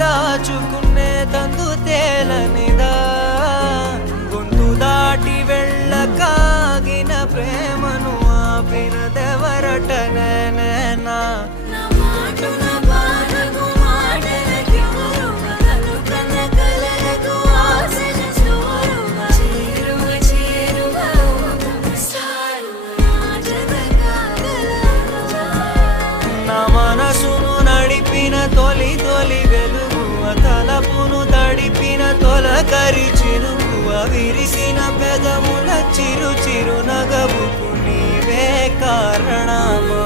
దాచుకునే తందు తేలనిదా గొంతు దాటి వెళ్ళకాగిన ప్రేమను ఆపినదెవరటనేనా మనసును నడిపిన తొలి తొలి వెలుగువ తలపును తడిపిన తొలకరి చిరుకువ విరిసిన పెదముల చిరు చిరు నగవుకు నీవే కారణమా